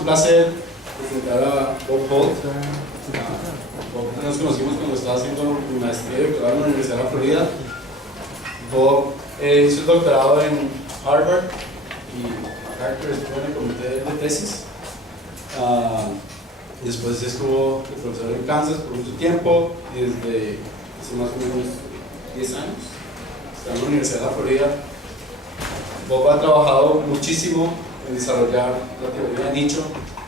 un placer presentar a Holt. Bob nos conocimos cuando estaba haciendo mi maestría de doctorado en la Universidad de la Florida. Bob hizo el doctorado en Harvard y MacArthur, estuvo en el comité de tesis. Después estuvo de profesor en Kansas por mucho tiempo y desde hace más o menos 10 años está en la Universidad de la Florida. Bob ha trabajado muchísimo en desarrollar la teoría de nicho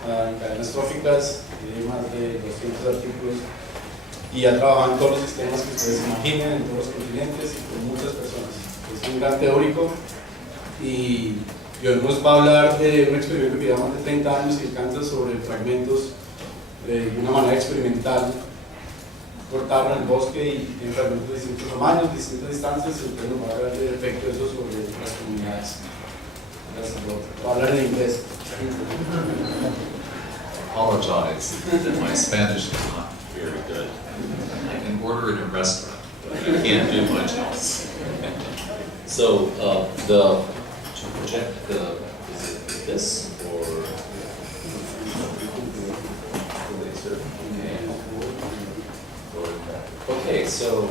en cadenas tróficas, tiene más de 200 artículos y ha trabajado en todos los sistemas que ustedes se imaginen, en todos los continentes y con muchas personas. Es un gran teórico y hoy nos va a hablar de un experimento que lleva más de 30 años en Kansas sobre fragmentos de una manera experimental, cortarlo en el bosque y en fragmentos de distintos tamaños, distintas distancias, y entonces nos va a hablar del efecto de eso sobre las comunidades. Gracias, Bob. Va a hablar en inglés. Apologize that my Spanish is not very good. I can order in a restaurant, but I can't do much else. So to project the, is it this or? Okay, so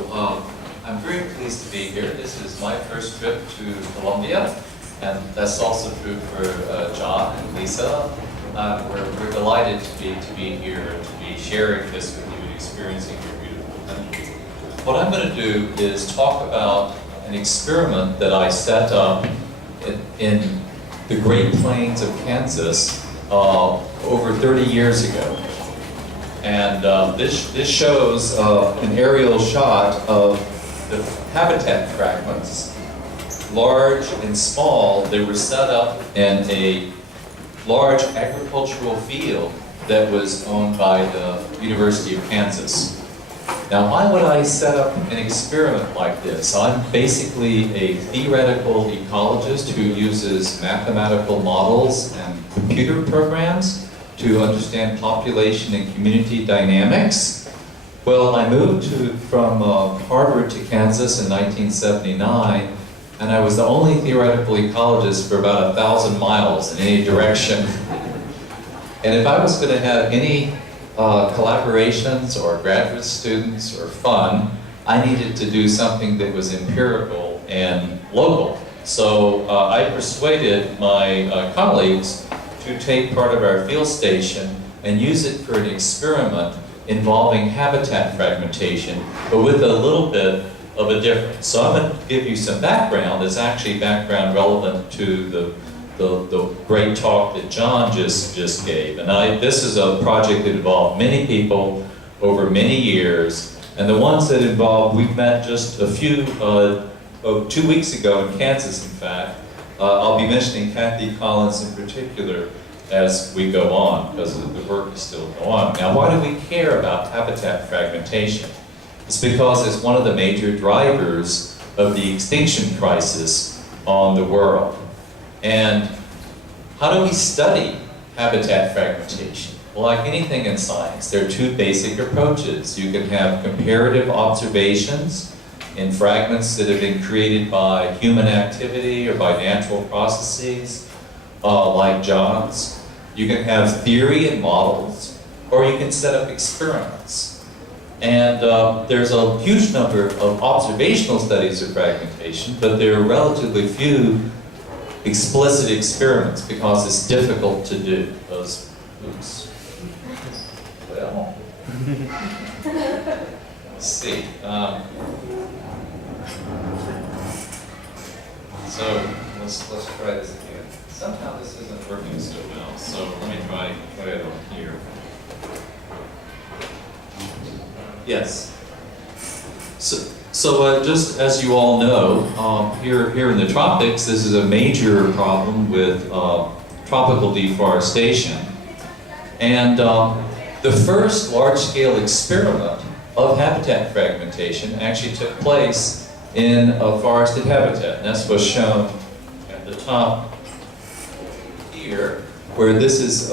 I'm very pleased to be here. This is my first trip to Colombia, and that's also true for John and Lisa. We're delighted to be here, to be sharing this with you and experiencing your beautiful country. What I'm going to do is talk about an experiment that I set up in the Great Plains of Kansas over 30 years ago. And this shows an aerial shot of the habitat fragments, large and small. They were set up in a large agricultural field that was owned by the University of Kansas. Now, why would I set up an experiment like this? I'm basically a theoretical ecologist who uses mathematical models and computer programs to understand population and community dynamics. Well, I moved from Harvard to Kansas in 1979, and I was the only theoretical ecologist for about 1,000 miles in any direction. And if I was going to have any collaborations or graduate students or fun, I needed to do something that was empirical and local. So I persuaded my colleagues to take part of our field station and use it for an experiment involving habitat fragmentation, but with a little bit of a difference. So I'm going to give you some background that's actually background relevant to the great talk that John just gave. And this is a project that involved many people over many years, and the ones that involved, we've met just a few, 2 weeks ago in Kansas, in fact. I'll be mentioning Kathy Collins in particular as we go on, because the work is still going on. Now, why do we care about habitat fragmentation? It's because it's one of the major drivers of the extinction crisis on the world. And how do we study habitat fragmentation? Well, like anything in science, there are two basic approaches. You can have comparative observations in fragments that have been created by human activity or by natural processes, like John's. You can have theory and models, or you can set up experiments. And there's a huge number of observational studies of fragmentation, but there are relatively few explicit experiments because it's difficult to do. Those, oops. Well, let's see. So let's try this again. Somehow this isn't working so well. So let me try it on here. Yes. So just as you all know, here in the tropics, this is a major problem with tropical deforestation. And the first large-scale experiment of habitat fragmentation actually took place in a forested habitat. And that's what's shown at the top here, where this is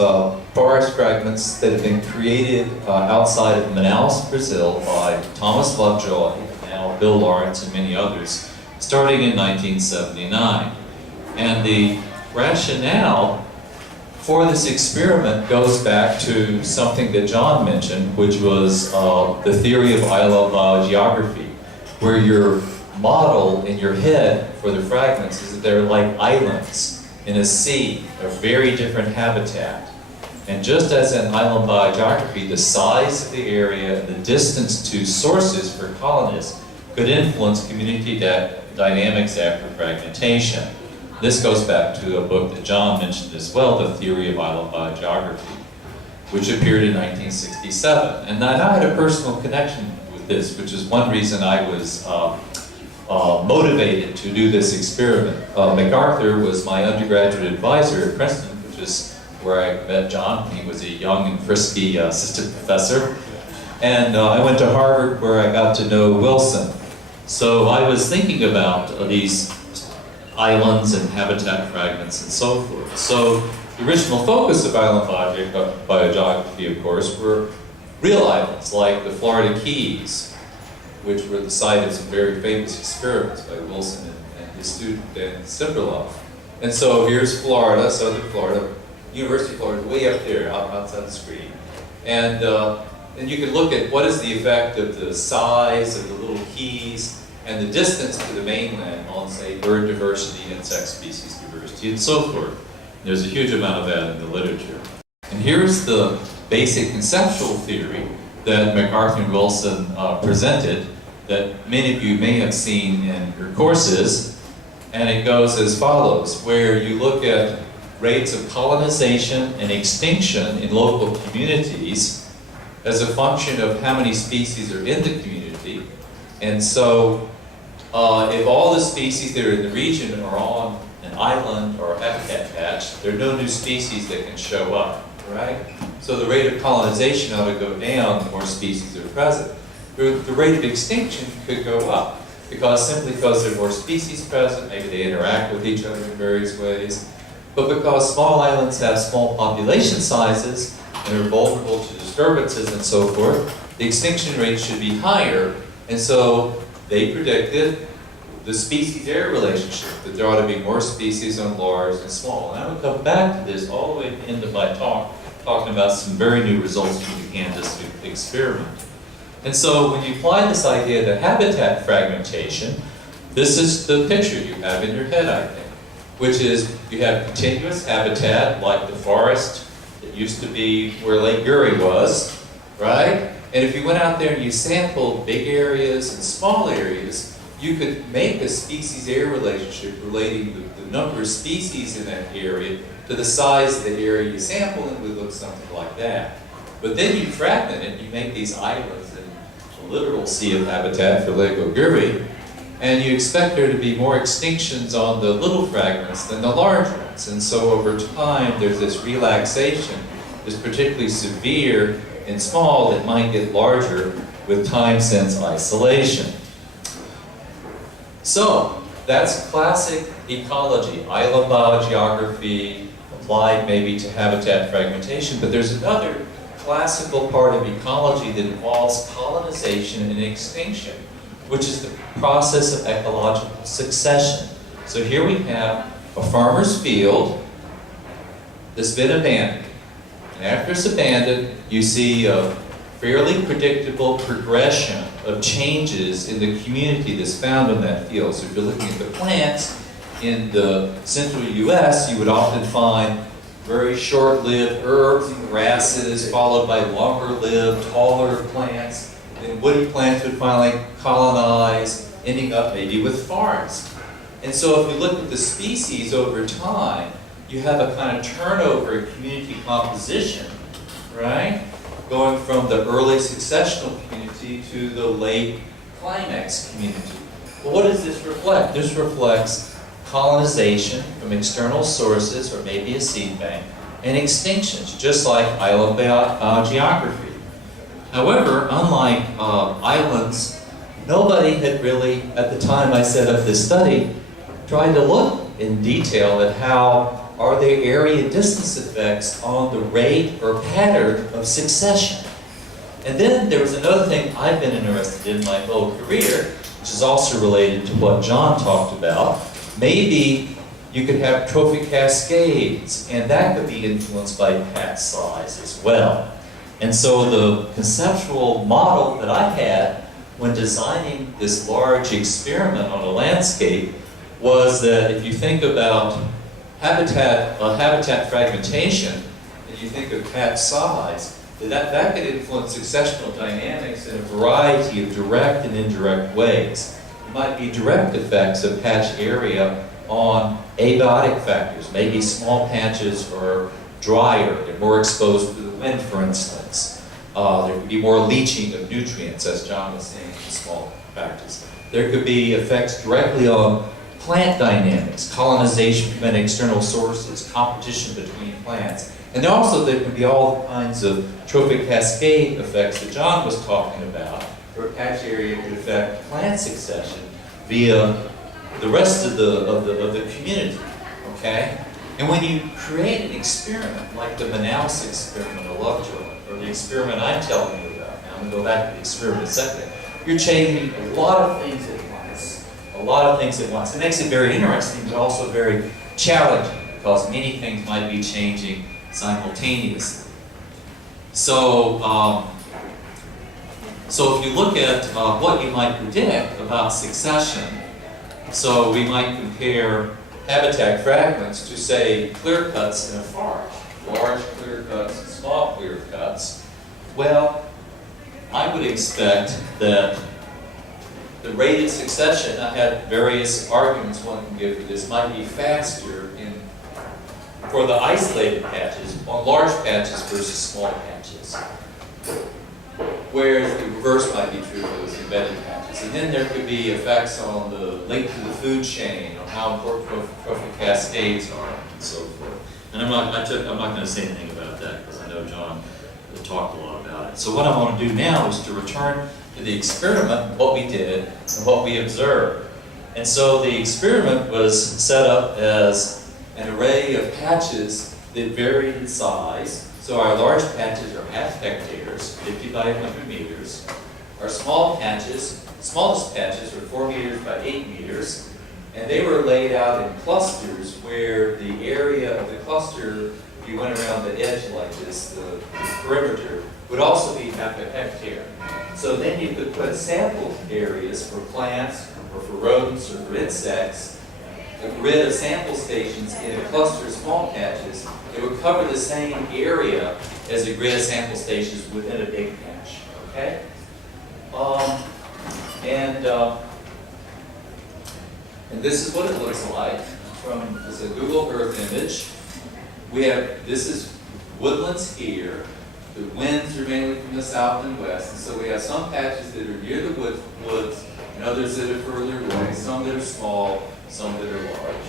forest fragments that have been created outside of Manaus, Brazil by Thomas Lovejoy, now Bill Lawrence and many others, starting in 1979. And the rationale for this experiment goes back to something that John mentioned, which was the theory of island biogeography, where your model in your head for the fragments is that they're like islands in a sea, a very different habitat. And just as in island biogeography, the size of the area and the distance to sources for colonists could influence community dynamics after fragmentation. This goes back to a book that John mentioned as well, The Theory of Island Biogeography, which appeared in 1967. And I had a personal connection with this, which is one reason I was motivated to do this experiment. MacArthur was my undergraduate advisor at Princeton, which is where I met John. He was a young and frisky assistant professor. And I went to Harvard, where I got to know Wilson. So I was thinking about these islands and habitat fragments and so forth. So the original focus of island biogeography, of course, were real islands like the Florida Keys, which were the site of some very famous experiments by Wilson and his student Dan Simberloff. And so here's Florida, southern Florida, University of Florida, way up there, outside the screen. And you can look at what is the effect of the size of the little keys and the distance to the mainland on, say, bird diversity, insect species diversity, and so forth. There's a huge amount of that in the literature. And here's the basic conceptual theory that MacArthur and Wilson presented that many of you may have seen in your courses. And it goes as follows, where you look at rates of colonization and extinction in local communities as a function of how many species are in the community. And so if all the species that are in the region are on an island or a habitat patch, there are no new species that can show up, right? So the rate of colonization ought to go down the more species are present. The rate of extinction could go up simply because there are more species present, maybe they interact with each other in various ways, but because small islands have small population sizes and are vulnerable to disturbances and so forth, the extinction rate should be higher. And so they predicted the species-area relationship, that there ought to be more species on large and small. And I would come back to this all the way at the end of my talk, talking about some very new results from the Kansas experiment. And so when you apply this idea to habitat fragmentation, this is the picture you have in your head, I think, which is you have continuous habitat like the forest that used to be where Lake Erie was, right? And if you went out there and you sampled big areas and small areas, you could make a species-area relationship relating the number of species in that area to the size of the area you sample, and it would look something like that. But then you fragment it, you make these islands in a literal sea of habitat for Lake Erie, and you expect there to be more extinctions on the little fragments than the large ones. And so over time, there's this relaxation that's particularly severe and small that might get larger with time since isolation. So that's classic ecology, island biogeography, applied maybe to habitat fragmentation, but there's another classical part of ecology that involves colonization and extinction, which is the process of ecological succession. So here we have a farmer's field that's been abandoned. And after it's abandoned, you see a fairly predictable progression of changes in the community that's found in that field. So if you're looking at the plants in the central US, you would often find very short-lived herbs and grasses, followed by longer-lived, taller plants. Then woody plants would finally colonize, ending up maybe with forests. And so if you look at the species over time, you have a kind of turnover in community composition, right? Going from the early successional community to the late climax community. Well, what does this reflect? This reflects colonization from external sources, or maybe a seed bank, and extinctions, just like island biogeography. However, unlike islands, nobody had really, at the time I set up this study, tried to look in detail at how are there area distance effects on the rate or pattern of succession. And then there was another thing I've been interested in my whole career, which is also related to what John talked about. Maybe You could have trophic cascades, and that could be influenced by patch size as well. And so the conceptual model that I had when designing this large experiment on a landscape was that if you think about habitat fragmentation, and you think of patch size, that could influence successional dynamics in a variety of direct and indirect ways. It might be direct effects of patch area on abiotic factors. Maybe small patches are drier, they're more exposed to the wind, for instance. There could be more leaching of nutrients, as John was saying, in small patches. There could be effects directly on plant dynamics, colonization from external sources, competition between plants. And also there can be all kinds of trophic cascade effects that John was talking about, where patch area could affect plant succession via the rest of the community, okay? And when you create an experiment like the Manaus experiment of Lovejoy, or the experiment I'm telling you about, now I'm going to go back to the experiment in a second, you're changing a lot of things at once. A lot of things at once. It makes it very interesting, but also very challenging, because many things might be changing simultaneously. So, so if you look at what you might predict about succession, so we might compare habitat fragments to, say, clear cuts in a forest, large clear cuts and small clear cuts. Well, I would expect that the rate of succession, I had various arguments one can give for this, might be faster for the isolated patches, on large patches versus small patches. Whereas the reverse might be true for those embedded patches. And then there could be effects on the link to the food chain, on how important trophic cascades are, and so forth. And I'm not going to say anything about that, because I know John talked a lot about it. So what I want to do now is to return to the experiment, what we did, and what we observed. And so the experiment was set up as an array of patches that varied in size. So our large patches are half hectares, 50 by 100 meters. Our small patches, smallest patches are 4 meters by 8 meters. And they were laid out in clusters where the area of the cluster, if you went around the edge like this, the perimeter, would also be half a hectare. So then you could put sample areas for plants or for rodents or for insects, a grid of sample stations in a cluster of small patches. It would cover the same area as a grid of sample stations within a big patch, okay? And this is what it looks like from this is a Google Earth image. We have, this is woodlands here. The winds are mainly from the south and west, and so we have some patches that are near the woods, and others that are further away, some that are small, some that are large.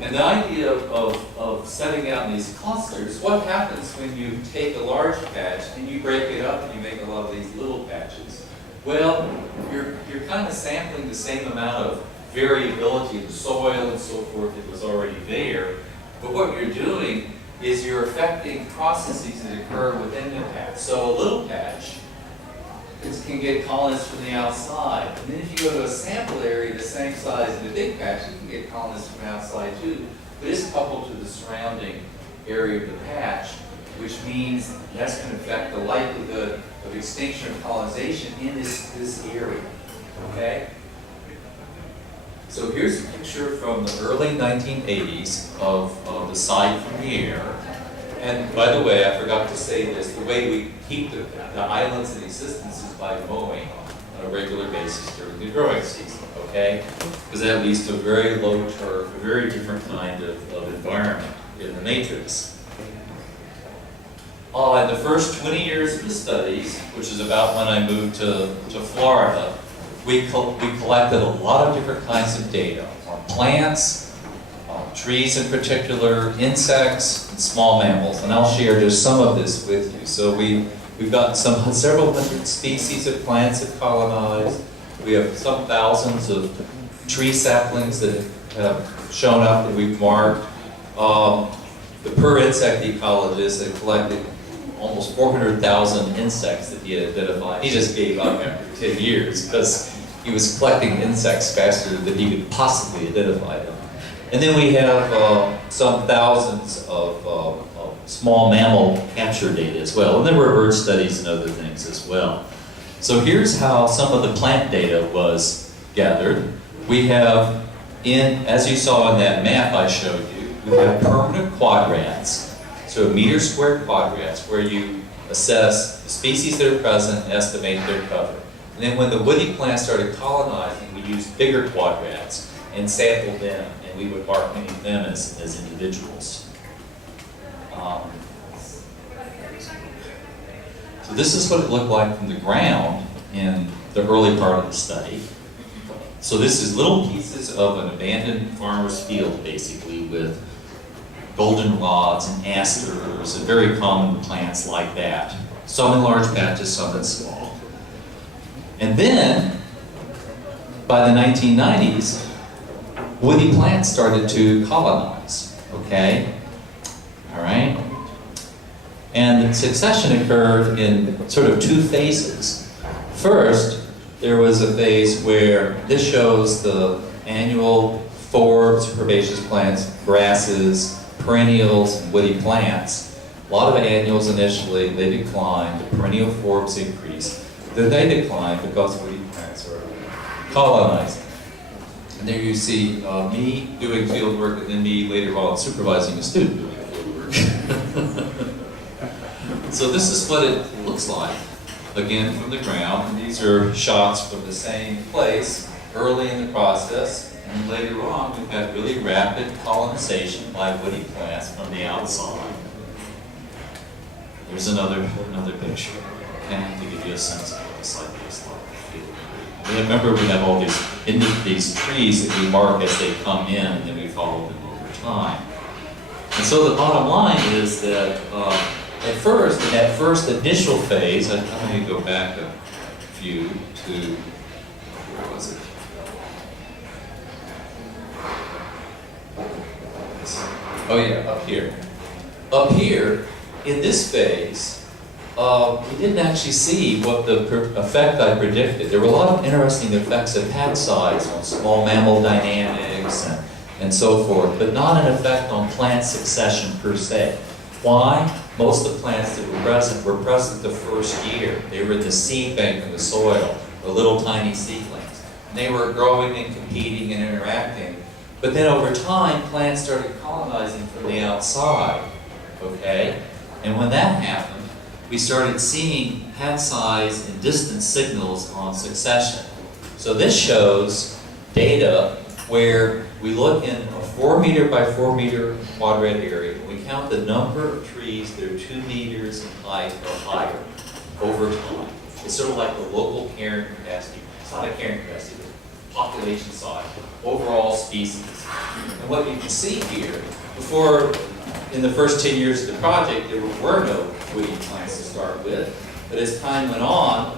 And the idea of setting out in these clusters, what happens when you take a large patch and you break it up and you make a lot of these little patches? Well, you're kind of sampling the same amount of variability of the soil and so forth that was already there, but what you're doing is you're affecting processes that occur within the patch. So a little patch can get colonists from the outside. And then if you go to a sample area the same size as the big patch, you can get colonists from outside too. But it's coupled to the surrounding area of the patch, which means that's going to affect the likelihood of extinction or colonization in this area. Okay? So here's a picture from the early 1980s of the site from the air. And by the way, I forgot to say this, the way we keep the islands in existence is by mowing on a regular basis during the growing season, okay? Because that leads to a very low turf, a very different kind of environment in the matrix. In the first 20 years of the studies, which is about when I moved to Florida, we collected a lot of different kinds of data on plants, trees in particular, insects, and small mammals. And I'll share just some of this with you. So we've got several hundred species of plants that colonized. We have some thousands of tree saplings that have shown up that we've marked. The per insect ecologist had collected almost 400,000 insects that he had identified. He just gave up after 10 years because he was collecting insects faster than he could possibly identify them. And then we have some thousands of small mammal capture data as well. And there were bird studies and other things as well. So here's how some of the plant data was gathered. We have, as you saw in that map I showed you, we have permanent quadrats, so meter squared quadrats, where you assess the species that are present and estimate their cover. And then when the woody plants started colonizing, we used bigger quadrats and sampled them, and we would mark many of them as individuals. So this is what it looked like from the ground in the early part of the study. So this is little pieces of an abandoned farmer's field, basically, with goldenrods and asters and very common plants like that. Some in large patches, some in small. And then, by the 1990s, woody plants started to colonize, okay? All right? And succession occurred in sort of two phases. First, there was a phase where this shows the annual forbs, herbaceous plants, grasses, perennials, and woody plants. A lot of annuals initially, they declined, the perennial forbs increased. Then they declined because woody plants are colonizing. And there you see me doing field work, and then me later on supervising a student doing field work. So this is what it looks like, again from the ground. And these are shots from the same place early in the process. And later on, we've had really rapid colonization by woody plants from the outside. There's another picture, okay, to give you a sense of what it's like this. Remember, we have all these trees that we mark as they come in, and then we follow them over time. And so the bottom line is that at first, in that first initial phase, I'm going to go back a few to, where was it? Oh yeah, up here. Up here, in this phase, we didn't actually see what the effect I predicted. There were a lot of interesting effects of head size on small mammal dynamics and so forth, but not an effect on plant succession per se. Why? Most of the plants that were present the first year. They were in the seed bank in the soil, the little tiny seedlings. And they were growing and competing and interacting. But then over time, plants started colonizing from the outside, okay? And when that happened, we started seeing head size and distance signals on succession. So this shows data where we look in a 4 meter by 4 meter quadrat area, and we count the number of trees that are 2 meters in height or higher over time. It's sort of like the local carrying capacity. It's not a carrying capacity, but population size, overall species. And what you can see here, before, in the first 10 years of the project, there were no woody plants to start with. But as time went on,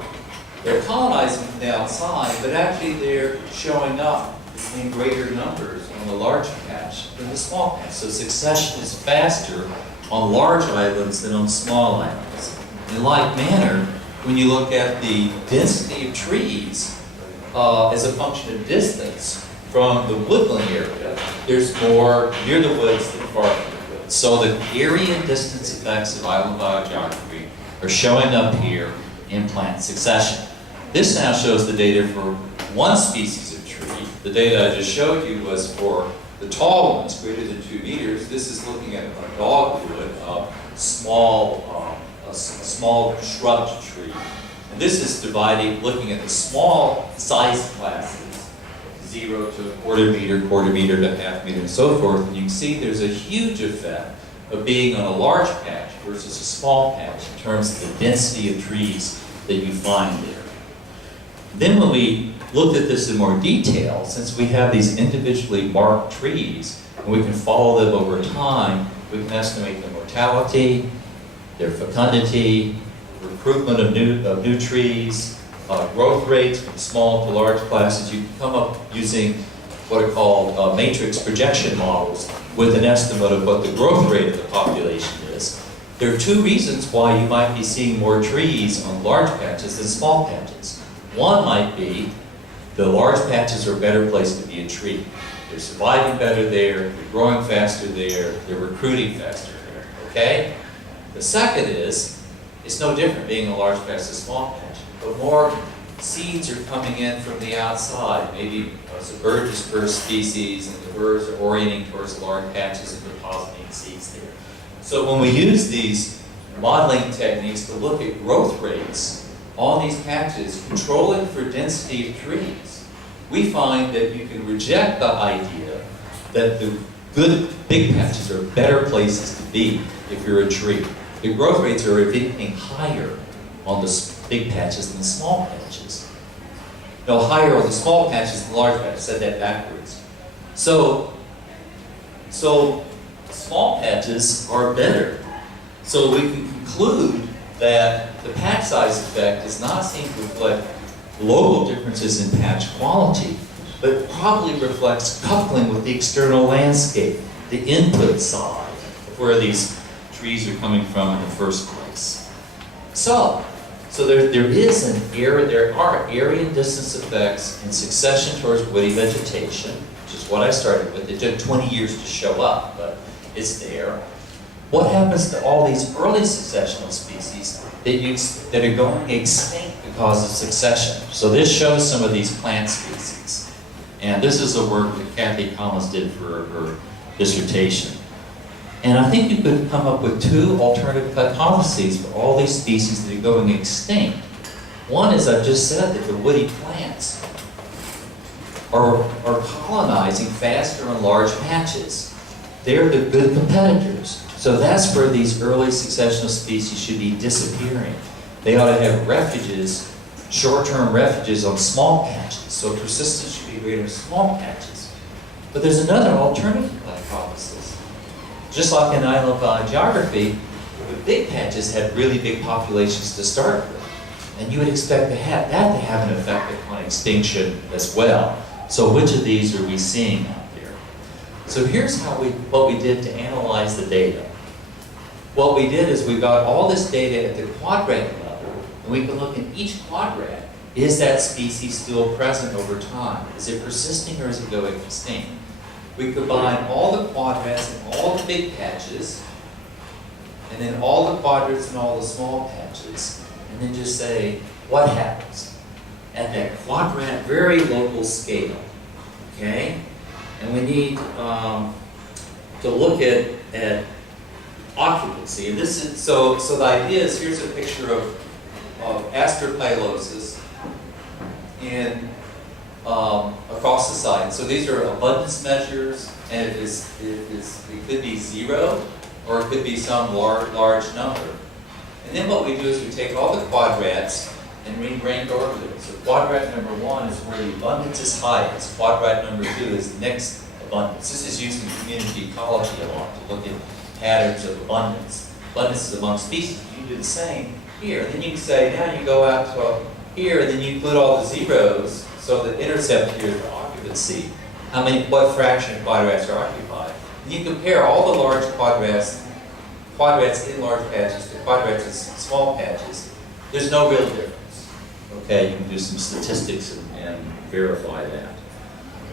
they're colonizing from the outside, but actually they're showing up in greater numbers on the large patch than the small patch. So succession is faster on large islands than on small islands. In like manner, when you look at the density of trees as a function of distance from the woodland area, there's more near the woods than far from the woods. So the area and distance effects of island biogeography are showing up here in plant succession. This now shows the data for one species of tree. The data I just showed you was for the tall ones, greater than 2 meters. This is looking at a dogwood, a small shrub tree. And this is dividing, looking at the small size classes, 0 to quarter meter to half meter, and so forth. And you can see there's a huge effect of being on a large patch versus a small patch in terms of the density of trees that you find there. Then when we looked at this in more detail, since we have these individually marked trees, and we can follow them over time, we can estimate their mortality, their fecundity, recruitment of new trees, growth rates from small to large classes. You can come up using what are called matrix projection models with an estimate of what the growth rate of the population is. There are 2 reasons why you might be seeing more trees on large patches than small patches. One might be the large patches are a better place to be a tree. They're surviving better there, they're growing faster there, they're recruiting faster there, okay? The second is, it's no different being a large patch to a small patch, but more seeds are coming in from the outside. Maybe it's a bird dispersed species, and the birds are orienting towards the large patches and depositing seeds there. So when we use these modeling techniques to look at growth rates on these patches, controlling for density of trees, we find that you can reject the idea that the good big patches are better places to be if you're a tree. The growth rates are, if anything, higher on the big patches than the small patches. No, higher on the small patches than the large patches. I said that backwards. So small patches are better. So we can conclude that the patch size effect does not seem to reflect local differences in patch quality, but probably reflects coupling with the external landscape, the input side of where these trees are coming from in the first place. So there are area and distance effects in succession towards woody vegetation, which is what I started with. It took 20 years to show up, but it's there. What happens to all these early successional species that are going extinct because of succession? So this shows some of these plant species. And this is the work that Kathy Collins did for her dissertation. And I think you could come up with two alternative hypotheses for all these species that are going extinct. One is, I've just said, that the woody plants are colonizing faster on large patches. They're the good competitors. So that's where these early successional species should be disappearing. They ought to have refuges, short-term refuges on small patches. So persistence should be greater in small patches. But there's another alternative hypothesis. Just like in island biogeography, the big patches had really big populations to start with. And you would expect that to have an effect on extinction as well. So which of these are we seeing out there? So here's what we did to analyze the data. What we did is we got all this data at the quadrant level, and we can look at each quadrant. Is that species still present over time? Is it persisting or is it going extinct? We combine all the quadrants and all the big patches, and then all the quadrants and all the small patches, and then just say, what happens at that quadrant, very local scale, okay? And we need to look at occupancy. And this is, so the idea is, here's a picture of aspergillosis in across the site. So these are abundance measures, and it could be 0, or it could be some large number. And then what we do is we take all the quadrats and we rank order them. So quadrant number 1 is where the abundance is highest. Quadrant number 2 is the next abundance. This is used in community ecology a lot to look at patterns of abundance. Abundance is among species. You do the same here. And then you can say, now you go out to here, and then you include all the zeros. So the intercept here is the occupancy. What fraction of quadrats are occupied? And you compare all the large quadrats in large patches to quadrats in small patches. There's no real difference. Okay, you can do some statistics and verify that.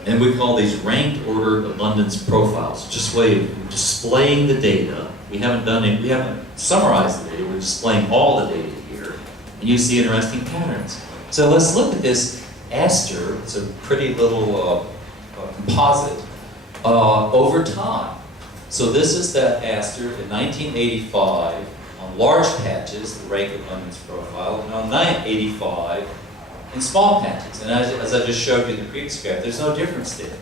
And we call these ranked ordered abundance profiles. Just a way of displaying the data. We haven't summarized the data, we're displaying all the data here. And you see interesting patterns. So let's look at this aster. It's a pretty little composite over time. So this is that aster in 1985 on large patches, the rank abundance profile, and on 1985 in small patches. And as I just showed you in the previous graph, there's no difference there.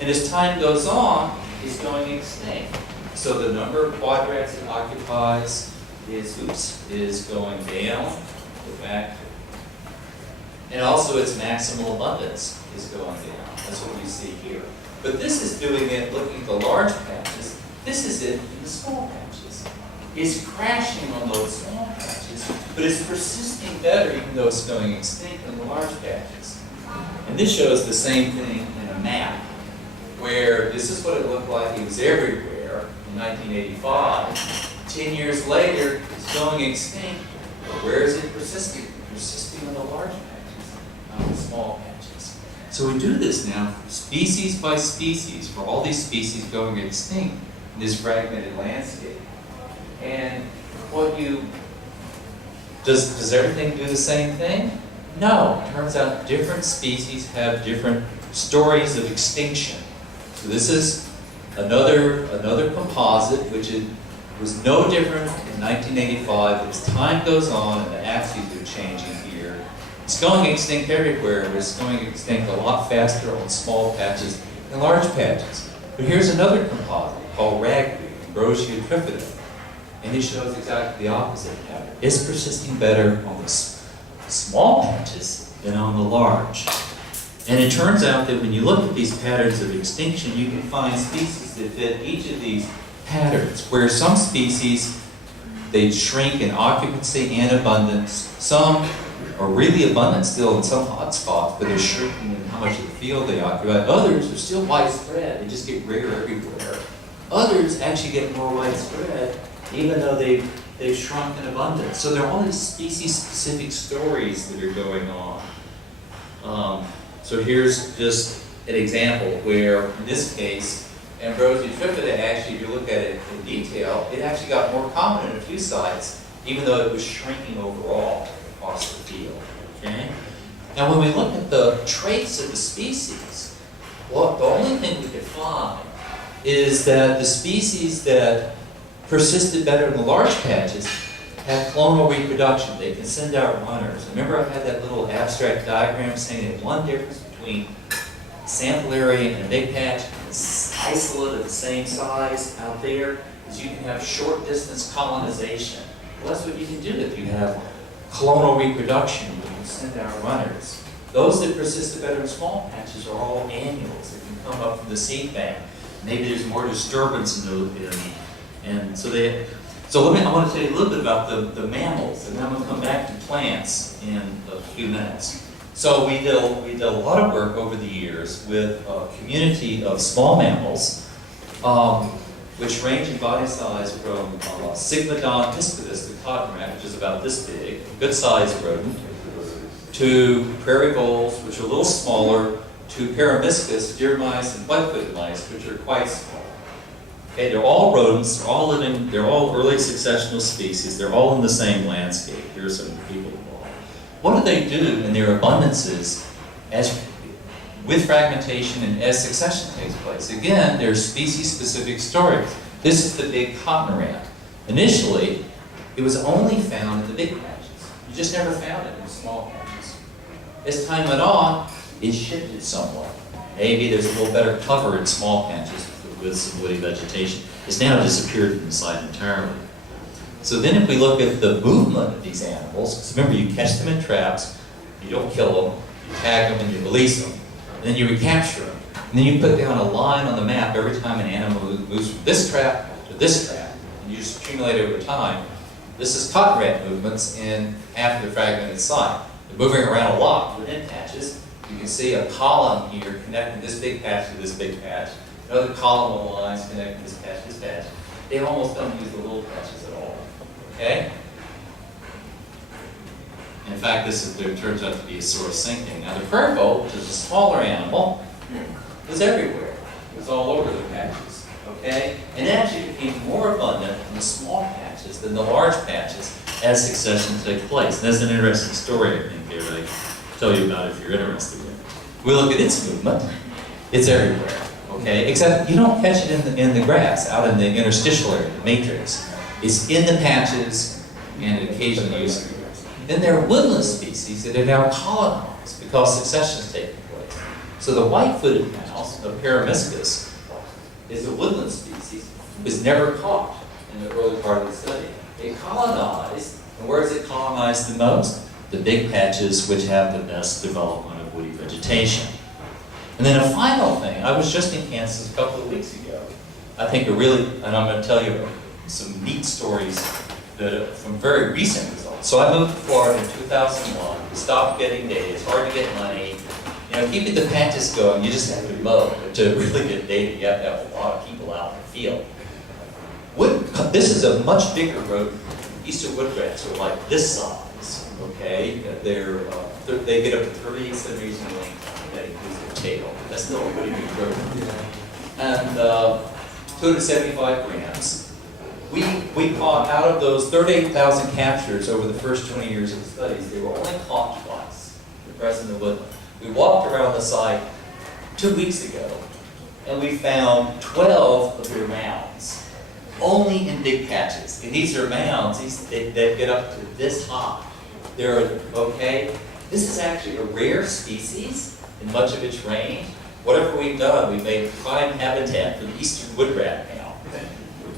And as time goes on, it's going extinct. So the number of quadrats it occupies is going down. Go back. And also its maximal abundance is going down. That's what we see here. But this is doing it looking at the large patches. This is it in the small patches. It's crashing on those small patches, but it's persisting better even though it's going extinct in the large patches. And this shows the same thing in a map, where this is what it looked like. It was everywhere in 1985. 10 years later, it's going extinct. But where is it persisting? Persisting in the large patches, not the small patches. So we do this now, species by species, for all these species going extinct in this fragmented landscape. And does everything do the same thing? No, it turns out different species have different stories of extinction. So this is another composite, which was no different in 1985. As time goes on and the axes are changing here, it's going extinct everywhere, but it's going extinct a lot faster on small patches than large patches. But here's another composite called ragweed, Ambrosia trifida, and it shows exactly the opposite pattern. It's persisting better on the small patches than on the large. And it turns out that when you look at these patterns of extinction, you can find species that fit each of these patterns, where some species, they shrink in occupancy and abundance. Some are really abundant still in some hot spots, but they're shrinking in how much of the field they occupy. Others are still widespread. They just get rare everywhere. Others actually get more widespread, even though they've shrunk in abundance. So there are all these species-specific stories that are going on. So here's just an example where, in this case, Ambrosia trifida, actually, if you look at it in detail, it actually got more common in a few sites, even though it was shrinking overall across the field. Okay? Now, when we look at the traits of the species, well, the only thing we could find is that the species that persisted better in the large patches have clonal reproduction. They can send out runners. Remember, I had that little abstract diagram saying that one difference between sample area and a big patch and isolate of the same size out there is you can have short distance colonization. Well, that's what you can do if you have clonal reproduction. You can send out runners. Those that persisted better in small patches are all annuals that can come up from the seed bank. Maybe there's more disturbance I want to tell you a little bit about the mammals, and then I'm going to come back to plants in a few minutes. So we did a lot of work over the years with a community of small mammals, which range in body size from Sigmodon pispidus, the cotton rat, which is about this big, a good-sized rodent, to prairie voles, which are a little smaller, to Paramiscus, deer mice, and white-footed mice, which are quite small. Okay, they're all rodents, they're all early successional species, they're all in the same landscape. Here's some people involved. What do they do in their abundances with fragmentation and as succession takes place? Again, there's species-specific stories. This is the big cotton rat. Initially, it was only found in the big patches. You just never found it in the small patches. As time went on, it shifted somewhat. Maybe there's a little better cover in small patches with some woody vegetation. It's now disappeared from the site entirely. So then if we look at the movement of these animals, because remember, you catch them in traps, you don't kill them, you tag them and you release them, and then you recapture them. And then you put down a line on the map every time an animal moves from this trap to this trap, and you just accumulate over time. This is cotton rat movements in half of the fragmented site. They're moving around a lot within patches. You can see a column here connecting this big patch to this big patch. Another column of lines connecting this patch to this patch. They almost don't use the little patches at all. Okay? In fact, there turns out to be a source syncing. Now the prairie vole, which is a smaller animal, was everywhere. It was all over the patches. Okay? And it actually became more abundant in the small patches than the large patches as succession took place. And that's an interesting story, I think, here that I can tell you about if you're interested in it. We look at its movement. It's everywhere. Okay, except you don't catch it in the grass, out in the interstitial area, the matrix. It's in the patches and it occasionally uses the grass. Then there are woodland species that are now colonized because succession is taking place. So the white-footed mouse, the Paramiscus, is a woodland species. It was never caught in the early part of the study. It colonized, and where is it colonized the most? The big patches which have the best development of woody vegetation. And then a final thing, I was just in Kansas a couple of weeks ago. I think and I'm going to tell you some neat stories from very recent results. So I moved to Florida in 2001, stopped getting data, it's hard to get money. Keeping the patches going, you just have to mow. To really get data, you have to have a lot of people out in the field. This is a much bigger road. Eastern woodrats are like this size, okay? They get up to 38 centimeters in length. That includes their potato. That's still a pretty good growth. And 275 grams. We caught out of those 38,000 captures over the first 20 years of the studies, they were only caught twice, the present of woodland. We walked around the site 2 weeks ago, and we found 12 of their mounds, only in big patches. And these are mounds that get up to this high. They're, okay, this is actually a rare species in much of its range. Whatever we've done, we've made prime habitat for the eastern wood rat now.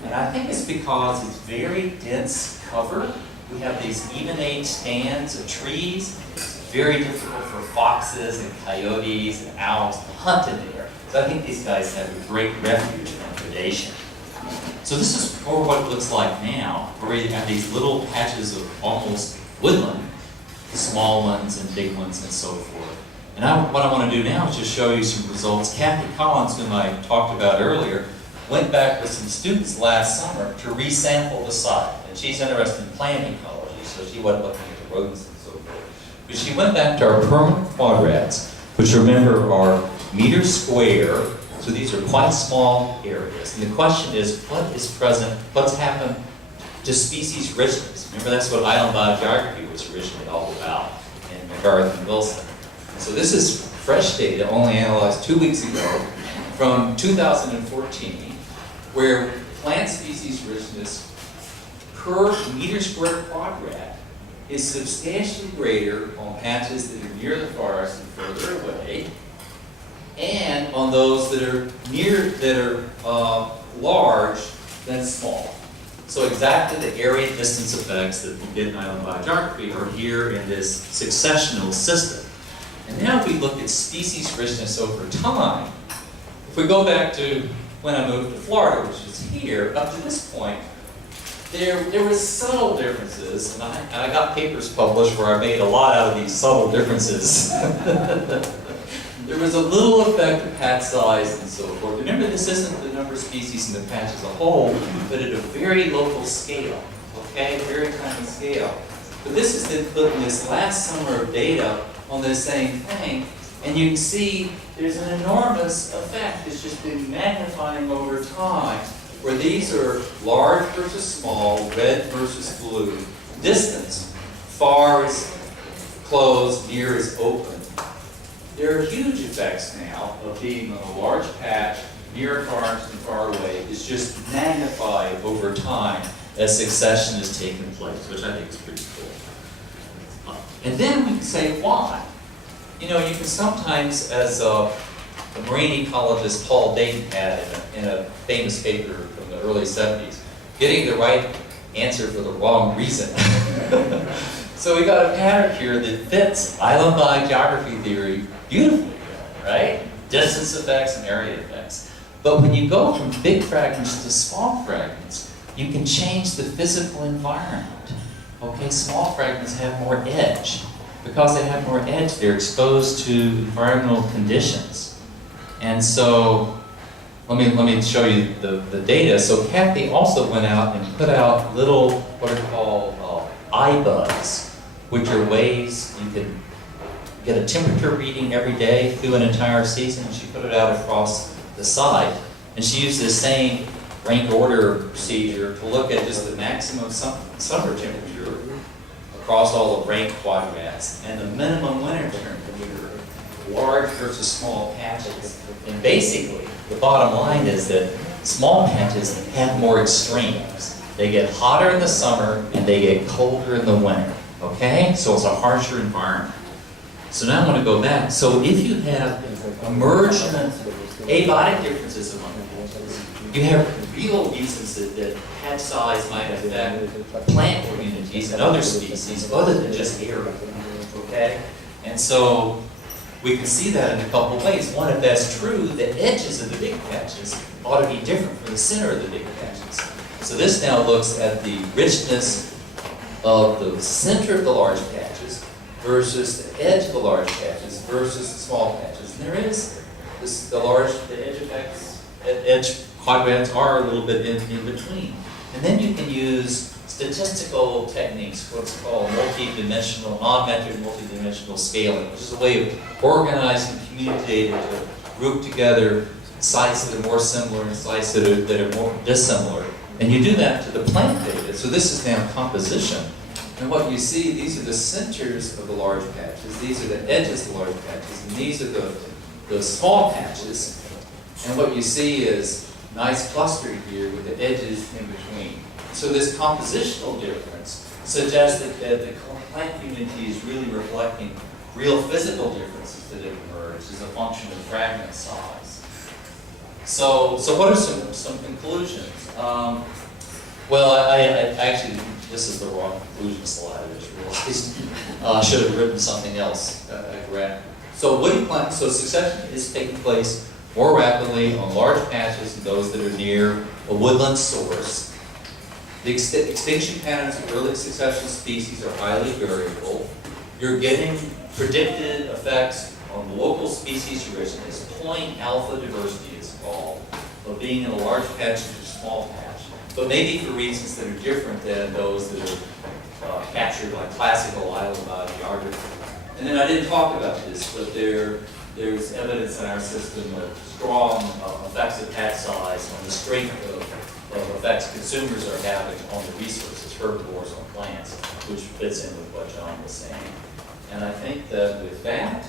And I think it's because it's very dense cover. We have these even-age stands of trees. It's very difficult for foxes and coyotes and owls to hunt in there. So I think these guys have a great refuge from predation. So this is more what it looks like now, where you have these little patches of almost woodland, small ones and big ones and so forth. And what I want to do now is just show you some results. Kathy Collins, whom I talked about earlier, went back with some students last summer to resample the site. And she's interested in plant ecology, so she wasn't looking at the rodents and so forth. But she went back to our permanent quadrats, which remember are meter square, so these are quite small areas. And the question is, what is present, what's happened to species richness? Remember, that's what island biogeography was originally all about in McGarth and Wilson. So this is fresh data, only analyzed 2 weeks ago, from 2014, where plant species richness per meter square quadrat is substantially greater on patches that are near the forest and further away, and on those that are large than small. So exactly the area distance effects that we get in island biogeography are here in this successional system. And now if we look at species richness over time, if we go back to when I moved to Florida, which is here, up to this point, there was subtle differences, and I got papers published where I made a lot out of these subtle differences. There was a little effect of patch size and so forth. Remember, this isn't the number of species in the patch as a whole, but at a very local scale, okay? Very tiny scale. But this is then put in this last summer of data on the same thing, and you can see there's an enormous effect that's just been magnifying over time, where these are large versus small, red versus blue, distance, far is closed, near is open. There are huge effects now of being on a large patch, near a forest and far away, is just magnified over time as succession has taken place, which I think is pretty cool. And then we can say why. You know, you can sometimes, as the marine ecologist Paul Dayton had in a famous paper from the early 70s, getting the right answer for the wrong reason. So we got a pattern here that fits island biogeography theory beautifully, right? Distance effects and area effects. But when you go from big fragments to small fragments, you can change the physical environment. Okay, small fragments have more edge. Because they have more edge, they're exposed to environmental conditions. And so, let me show you the data. So Kathy also went out and put out little, what are called iBugs, which are ways you can get a temperature reading every day through an entire season. And she put it out across the site. And she used the same rank order procedure to look at just the maximum summer temperature across all the rank quadrats and the minimum winter temperature, large versus small patches. And basically, the bottom line is that small patches have more extremes. They get hotter in the summer and they get colder in the winter. Okay? So it's a harsher environment. So now I want to go back. So if you have emergent abiotic differences among patches, you have real reasons that patch size might affect plant communities and other species other than just area. Okay? And so we can see that in a couple of ways. One, if that's true, the edges of the big patches ought to be different from the center of the big patches. So this now looks at the richness of the center of the large patches versus the edge of the large patches versus the small patches. And there is this, the edge effects, edge quadrats are a little bit in between. And then you can use statistical techniques, what's called multi-dimensional, non-metric multi-dimensional scaling, which is a way of organizing community data to group together sites that are more similar and sites that are more dissimilar. And you do that to the plant data. So this is now composition. And what you see, these are the centers of the large patches, these are the edges of the large patches, and these are the small patches. And what you see is nice clustering here with the edges in between. So this compositional difference suggests that the plant community is really reflecting real physical differences that have emerged as a function of fragment size. So what are some conclusions? Well, I actually, this is the wrong conclusion slide, I just realized. I should have written something else. So woody plant, so succession is taking place more rapidly on large patches than those that are near a woodland source. The extinction patterns of early succession species are highly variable. You're getting predicted effects on the local species richness. Point alpha diversity is called, of being in a large patch into a small patch, but maybe for reasons that are different than those that are captured by classical island biogeography. And then I didn't talk about this, but there's evidence in our system of strong effects of patch size on the strength of effects consumers are having on the resources, herbivores on plants, which fits in with what John was saying. And I think that with that, I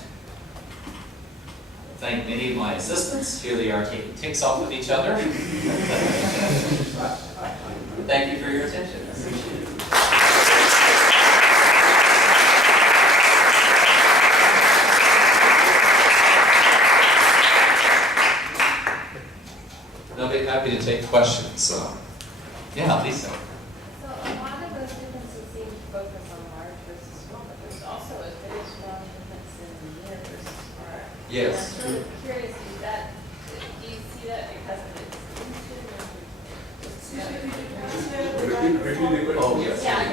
thank many of my assistants. Here they are taking ticks off of each other. Thank you for your attention. I appreciate it. I'll be happy to take questions. Yeah, Lisa. So a lot of those differences seem to focus on large versus small, but there's also a very strong difference in near versus far. Yes. I'm sort of curious, do you see that because of its Oh, yes. Yeah.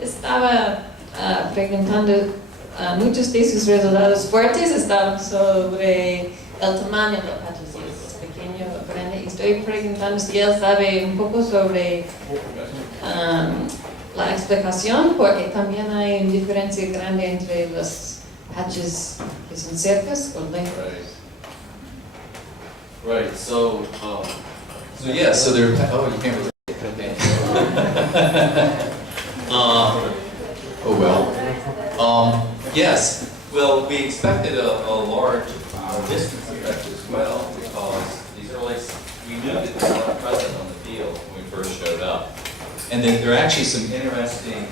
Estaba preguntando, muchos de sus resultados fuertes estaban sobre el tamaño del patio, si es pequeño o grande, y estoy preguntando si él sabe un poco sobre la explicación, porque también hay una diferencia grande entre los patches que son cercas o lejos. Right. So yeah. So they're. Oh, you can't really. Oh well. Yes. Well, we expected a large distance effect as well because these are like we knew that they were present on the field when we first showed up, and then there are actually some interesting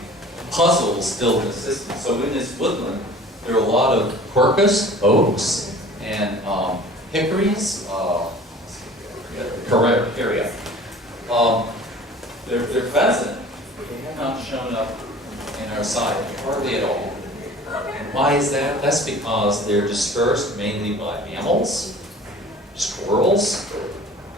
puzzles still in the system. So in this woodland, there are a lot of quercus, oaks, and hickories. Caria. They're present, but they have not shown up in our site hardly at all. And why is that? That's because they're dispersed mainly by mammals, squirrels,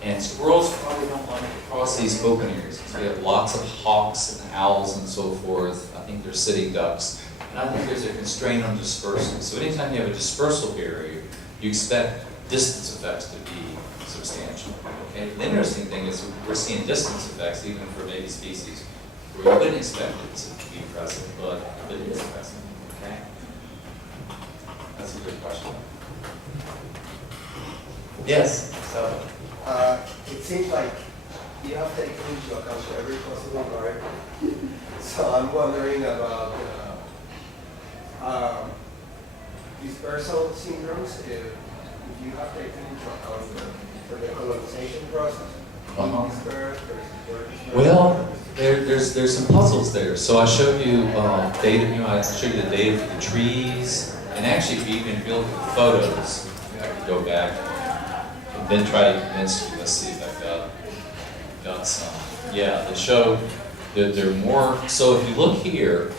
and squirrels probably don't like to cross these open areas because we have lots of hawks and owls and so forth. I think they're sitting ducks. And I think there's a constraint on dispersal. So anytime you have a dispersal barrier, you expect distance effects to be substantial. Okay? The interesting thing is we're seeing distance effects even for maybe species where you wouldn't expect it to be present, but it is present. Okay? That's a good question. Yes. So it seems like you have taken into account every possible variable. So I'm wondering about dispersal syndromes. If you have taken into account for the colonization process, dispersed versus dispersed. Well, there's some puzzles there. So I showed you data. I showed you the data for the trees, and actually, if you look at the photos, I could go back and then try to convince you. Let's see if I've got some. Yeah, they show that they're more. So if you look here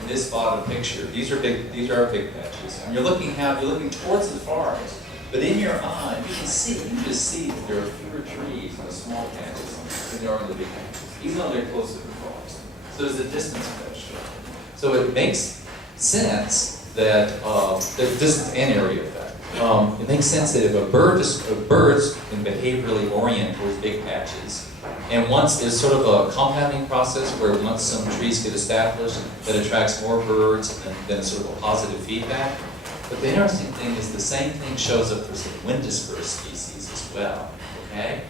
in this bottom picture, these are big patches, and you're looking towards the forest. But in your eye, you just see that there are fewer trees in the small patches than there are in the big patches, even though they're close to the forest. So there's a distance effect. So it makes sense that this is an area effect. it makes sense that if birds can behaviorally orient towards big patches, and once there's sort of a compounding process where once some trees get established, that attracts more birds, and then sort of a positive feedback. But the interesting thing is the same thing shows up for some wind dispersed species as well, okay?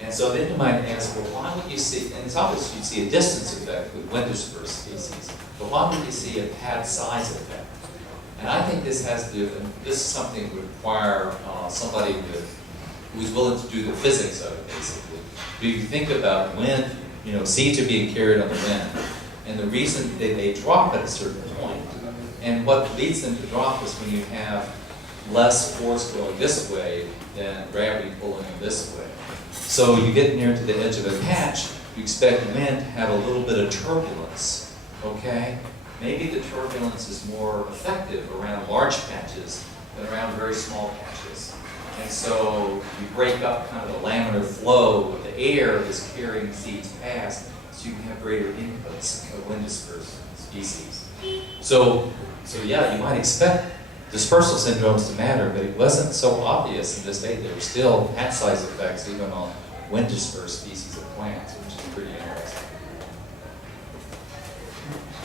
And so then you might ask, well, why would you see, and it's obvious you see a distance effect with wind dispersed species, but why would you see a pad size effect? And I think this has to do, and this is something that would require somebody who's willing to do the physics of it, basically. But if you think about wind, seeds are being carried on the wind, and the reason they drop at a certain point, and what leads them to drop is when you have less force going this way than gravity pulling them this way. So you get near to the edge of a patch, you expect the wind to have a little bit of turbulence, okay? Maybe the turbulence is more effective around large patches than around very small patches. And so you break up kind of the laminar flow of the air that's carrying seeds past, so you can have greater inputs of wind dispersed species. So yeah, you might expect dispersal syndromes to matter, but it wasn't so obvious in this data. There were still patch size effects even on wind dispersed species of plants, which is pretty interesting.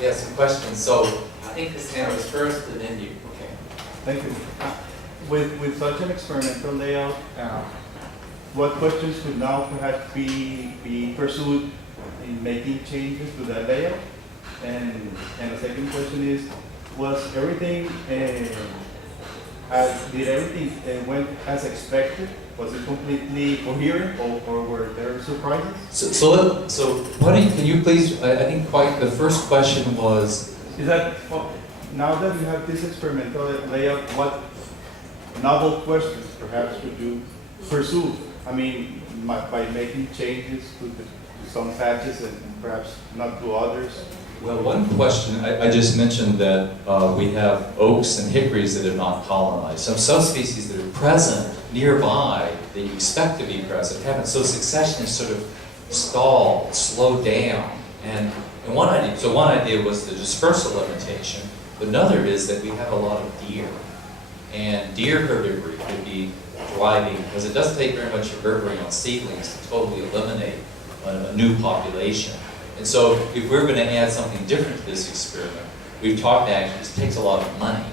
Yeah, some questions. So I think this hand was first, and then you. Okay. Thank you. With such an experimental layout, what questions could now perhaps be pursued in making changes to that layout? And the second question is, was everything, did everything went as expected? Was it completely coherent, or were there surprises? So why don't can you please, I think quite the first question was... Is that, now that you have this experimental layout, what novel questions perhaps could you pursue? I mean, by making changes to some patches and perhaps not to others? Well, one question, I just mentioned that we have oaks and hickories that are not colonized. Some species that are present nearby that you expect to be present haven't. So succession is sort of stalled, slowed down. And one idea was the dispersal limitation, but another is that we have a lot of deer. And deer herbivory could be thriving, because it doesn't take very much herbivory on seedlings to totally eliminate a new population. And so if we're going to add something different to this experiment, we've talked actually, it takes a lot of money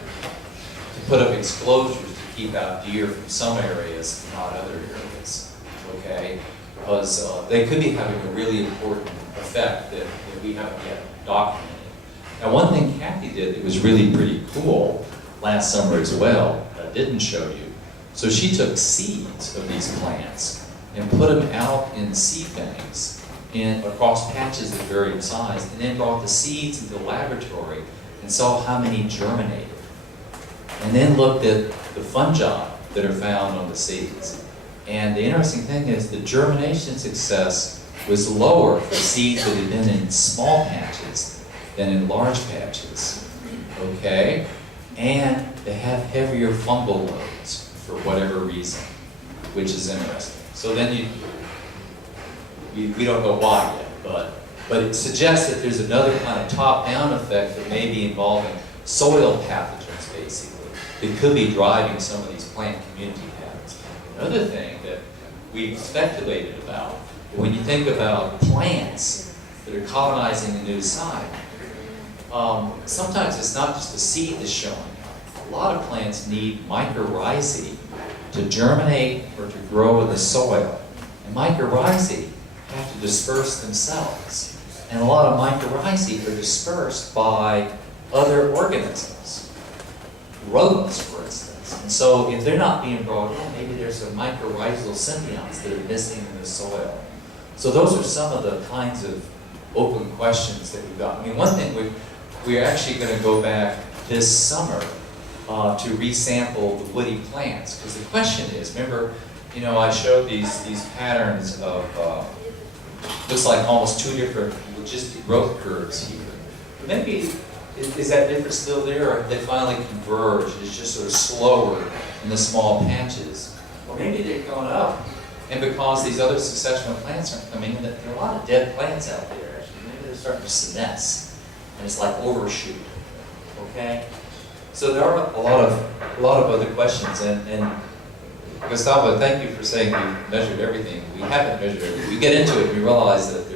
to put up exclosures to keep out deer from some areas, not other areas, okay? Because they could be having a really important effect that we haven't yet documented. Now, one thing Kathy did that was really pretty cool last summer as well, that I didn't show you. So she took seeds of these plants and put them out in seed banks across patches of varying size, and then brought the seeds into the laboratory and saw how many germinated. And then looked at the fungi that are found on the seeds. And the interesting thing is the germination success was lower for seeds that had been in small patches than in large patches, okay? And they have heavier fungal loads for whatever reason, which is interesting. So then we don't know why yet, but it suggests that there's another kind of top-down effect that may be involving soil pathogens, basically, that could be driving some of these plant community patterns. Another thing that we've speculated about, when you think about plants that are colonizing a new site, sometimes it's not just the seed that's showing up. A lot of plants need mycorrhizae to germinate or to grow in the soil. And mycorrhizae have to disperse themselves. And a lot of mycorrhizae are dispersed by other organisms, rodents, for instance. And so if they're not being brought in, maybe there's some mycorrhizal symbionts that are missing in the soil. So those are some of the kinds of open questions that we've got. I mean, one thing we're actually going to go back this summer to resample the woody plants, because the question is, remember, I showed these patterns of looks like almost two different logistic growth curves here. But maybe is that difference still there, or have they finally converged? It's just sort of slower in the small patches, or maybe they're going up. And because these other successional plants aren't coming in, there are a lot of dead plants out there. Actually, maybe they're starting to senesce, and it's like overshoot. Okay. So there are a lot of other questions, and Gustavo, thank you for saying we measured everything. We haven't measured everything. We get into it and we realize that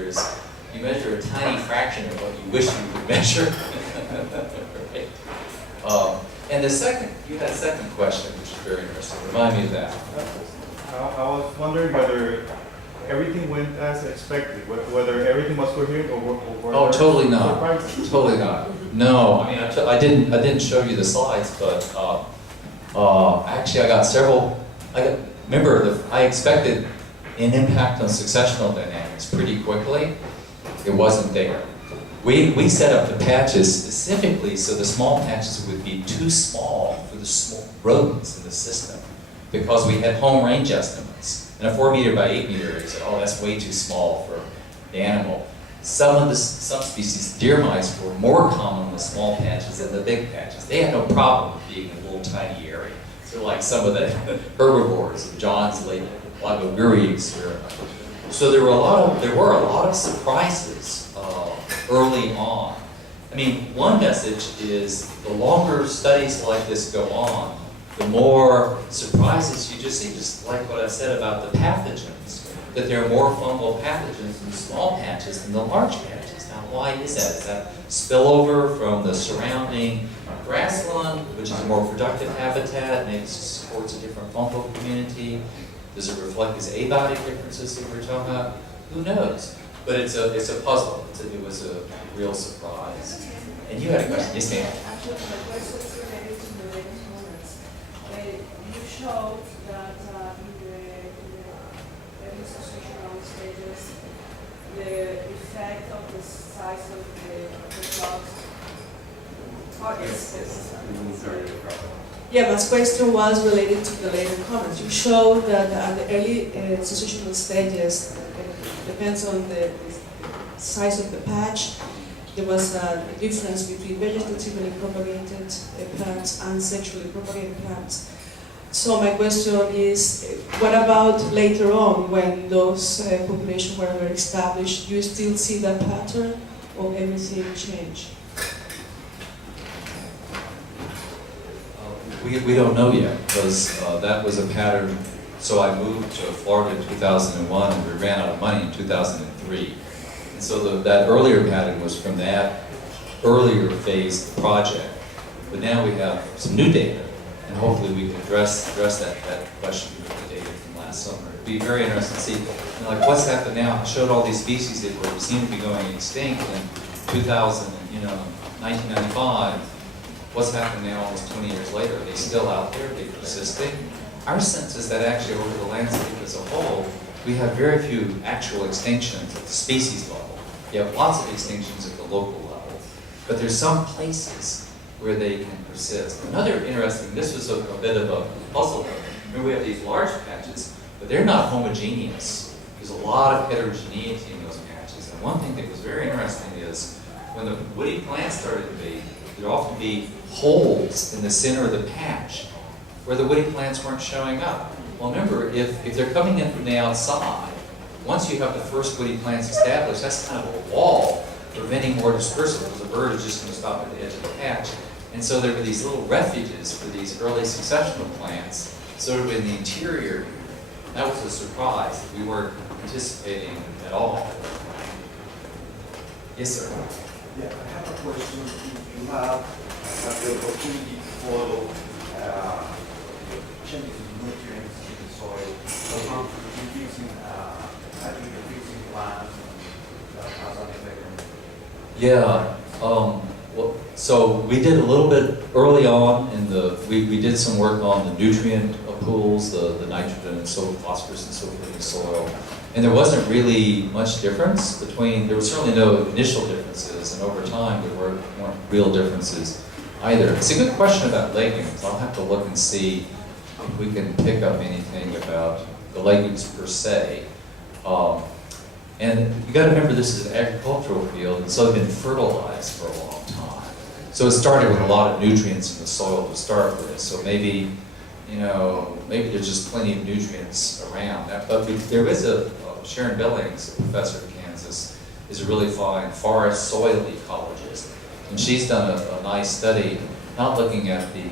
you measure a tiny fraction of what you wish you could measure. Right? And you had a second question, which is very interesting. Remind me of that. I was wondering whether everything went as expected, whether everything was coherent or Oh, totally not. surprises. Totally not. No, I mean, I didn't show you the slides, but actually I got several. I expected an impact on successional dynamics pretty quickly. It wasn't there. We set up the patches specifically so the small patches would be too small for the small rodents in the system, because we had home range estimates. And a 4 meter by 8 meter, we said, oh, that's way too small for the animal. Some species, deer mice, were more common in the small patches than the big patches. They had no problem with being in a little tiny area. So like some of the herbivores of John's late Lagoguri experiment. So there were a lot of surprises early on. I mean, one message is the longer studies like this go on, the more surprises you just see, just like what I said about the pathogens, that there are more fungal pathogens in the small patches than the large patches. Now, why is that? Is that spillover from the surrounding grassland, which is a more productive habitat, maybe it supports a different fungal community? Does it reflect these abiotic differences that we were talking about? Who knows? But it's a puzzle. It was a real surprise. And you had a question, yes, ma'am? Actually, my question is related to the latest moments. You showed that in the early successional stages, the effect of the size of the blocks. Yeah, my question was related to the later comments. You showed that at the early successional stages, depends on the size of the patch, there was a difference between vegetatively propagated plants and sexually propagated plants. So my question is, what about later on when those populations were very established? Do you still see that pattern or everything change? We don't know yet, because that was a pattern. So I moved to Florida in 2001, and we ran out of money in 2003. And so that earlier pattern was from that earlier phase of the project. But now we have some new data, and hopefully we can address that question with the data from last summer. It'd be very interesting to see, like, what's happened now. I showed all these species that seem to be going extinct in 1995. What's happened now almost 20 years later? Are they still out there? Are they persisting? Our sense is that actually over the landscape as a whole, we have very few actual extinctions at the species level. You have lots of extinctions at the local level. But there's some places where they can persist. Another interesting, this was a bit of a puzzle. Remember, we have these large patches, but they're not homogeneous. There's a lot of heterogeneity in those patches. And one thing that was very interesting is when the woody plants started to be, there'd often be holes in the center of the patch where the woody plants weren't showing up. Well, remember, if they're coming in from the outside, once you have the first woody plants established, that's kind of a wall preventing more dispersal, because the bird is just going to stop at the edge of the patch. And so there were these little refuges for these early successional plants, sort of in the interior. That was a surprise that we weren't anticipating at all. Yes, sir. Yeah, I have a question. If you have the opportunity to follow changes in nutrients in the soil, reducing plants, and has an effect on it. Yeah. Well, so we did a little bit early on in we did some work on the nutrient pools, the nitrogen and so phosphorus and so forth in the soil. And there wasn't really much difference there were certainly no initial differences, and over time there weren't real differences either. It's a good question about legumes. I'll have to look and see if we can pick up anything about the legumes per se. And you got to remember, this is an agricultural field, and so they've been fertilized for a long time. So it started with a lot of nutrients in the soil to start with. So maybe there's just plenty of nutrients around. But there is Sharon Billings, a professor at Kansas, is a really fine forest soil ecologist. And she's done a nice study not looking at the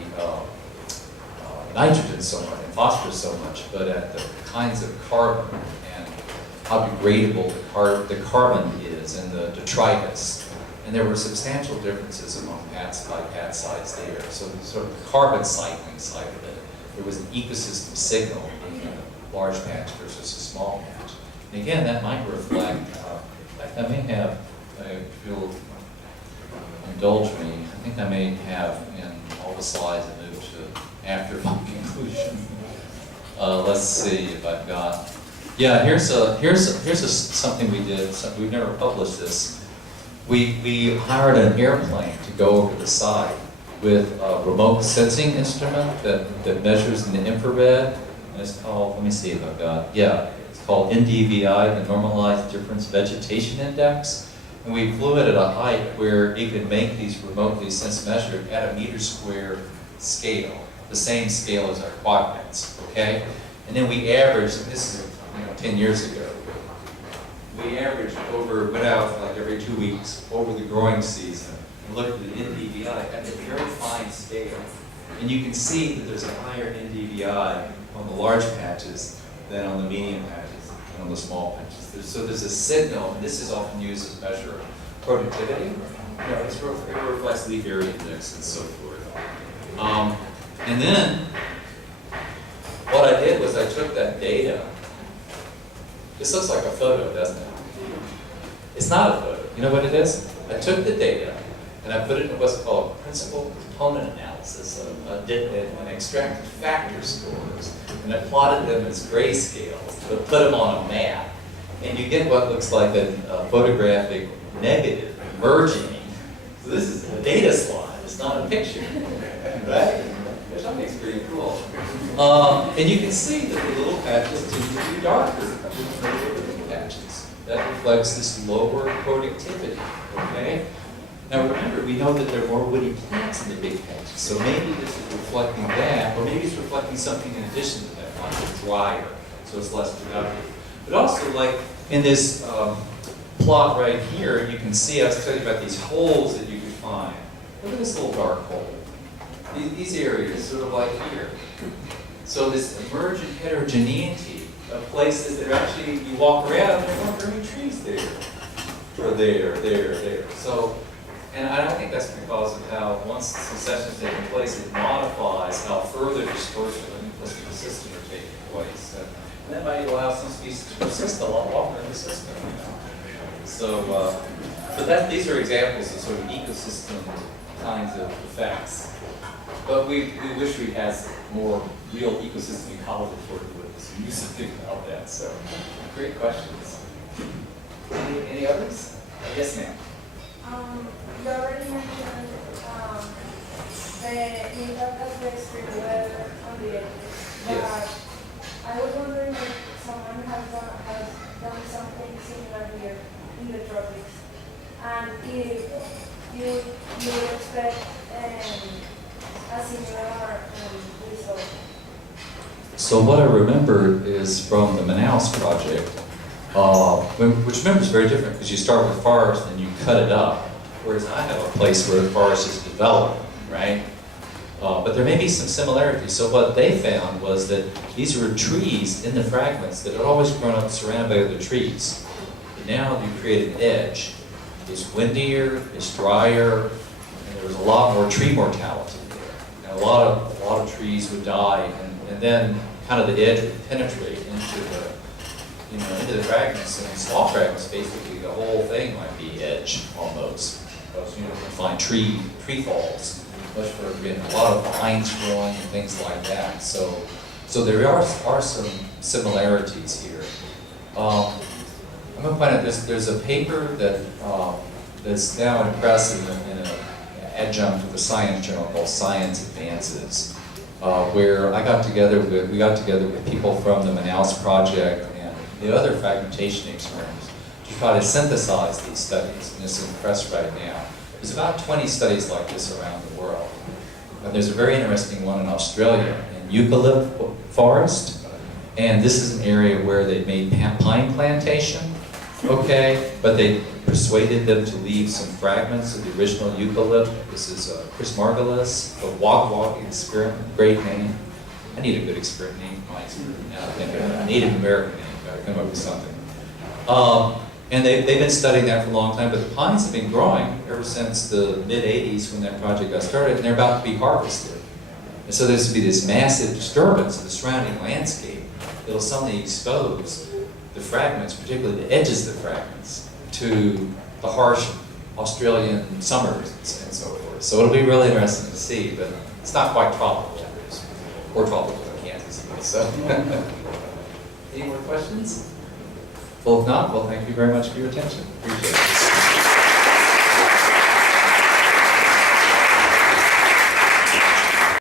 nitrogen so much and phosphorus so much, but at the kinds of carbon and how degradable the carbon is and the detritus. And there were substantial differences among pad sites there. So sort of the carbon cycling side of it, there was an ecosystem signal in a large patch versus a small patch. And again, that might reflect, I may have, if you'll indulge me, I think I may have in all the slides I moved to after my conclusion. Let's see if I've got, yeah, here's something we did, we've never published this. We hired an airplane to go over the site with a remote sensing instrument that measures in the infrared. And it's called, let me see if I've got, yeah, it's called NDVI, the Normalized Difference Vegetation Index. And we flew it at a height where it could make these remotely sense measured at a meter square scale, the same scale as our quadrants, okay? And then we averaged, and this is 10 years ago, we averaged went out like every 2 weeks over the growing season and looked at the NDVI at a very fine scale. And you can see that there's a higher NDVI on the large patches than on the medium patches and on the small patches. So there's a signal, and this is often used as a measure of productivity. It reflects leaf area index and so forth. And then what I did was I took that data. This looks like a photo, doesn't it? It's not a photo. You know what it is? I took the data and I put it in what's called principal component analysis and extracted factor scores, and I plotted them as grayscales, but put them on a map. And you get what looks like a photographic negative merging. So this is a data slide, it's not a picture, right? Which I think is pretty cool. And you can see that the little patches tend to be darker than the big patches. That reflects this lower productivity, okay? Now remember, we know that there are more woody plants in the big patches, so maybe this is reflecting that, or maybe it's reflecting something in addition to that, like it's drier, so it's less productive. But also, like in this plot right here, you can see, I was telling you about these holes that you could find. Look at this little dark hole. These areas, sort of like here. So this emergent heterogeneity of places that are actually, you walk around and there aren't very many trees there. Or there. So, and I don't think that's because of how, once succession is taking place, it modifies how further dispersion and implicit system are taking place. And that might allow some species to persist a lot longer in the system. So, but these are examples of sort of ecosystem kinds of effects. But we wish we had more real ecosystem ecology for it with us and do something about that. So, great questions. Any others? Yes, ma'am. You already mentioned the impact of the extreme weather on the edges. Yes. I was wondering if someone has done something similar here in the tropics, and if you would expect a similar result. So what I remember is from the Manaus project, which remember is very different because you start with forest and you cut it up, whereas I have a place where the forest is developing, right? But there may be some similarities. So what they found was that these were trees in the fragments that had always grown up surrounded by other trees. But now you create an edge. It's windier, it's drier, and there was a lot more tree mortality there. And a lot of trees would die, and then kind of the edge would penetrate into the fragments. And in small fragments, basically the whole thing might be edge almost. Because you can find tree falls. Much further in, a lot of vines growing and things like that. So there are some similarities here. I'm going to point out there's a paper that's now in press in an adjunct of the science journal called Science Advances, where we got together with people from the Manaus project and the other fragmentation experiments to try to synthesize these studies, and it's in press right now. There's about 20 studies like this around the world. And there's a very interesting one in Australia, in eucalypt forest. And this is an area where they've made pine plantation. Okay, but they persuaded them to leave some fragments of the original eucalypt. This is Chris Margolis, the Wog Wog experiment, great name. I need a good experiment name. My experiment now, I think a Native American name. Gotta come up with something. And they've been studying that for a long time, but the pines have been growing ever since the mid-'80s when that project got started, and they're about to be harvested. And so there's to be this massive disturbance of the surrounding landscape that'll suddenly expose the fragments, particularly the edges of the fragments, to the harsh Australian summers and so forth. So it'll be really interesting to see, but it's not quite tropical, or tropical in Kansas. So, any more questions? Well, if not, well, thank you very much for your attention. Appreciate it.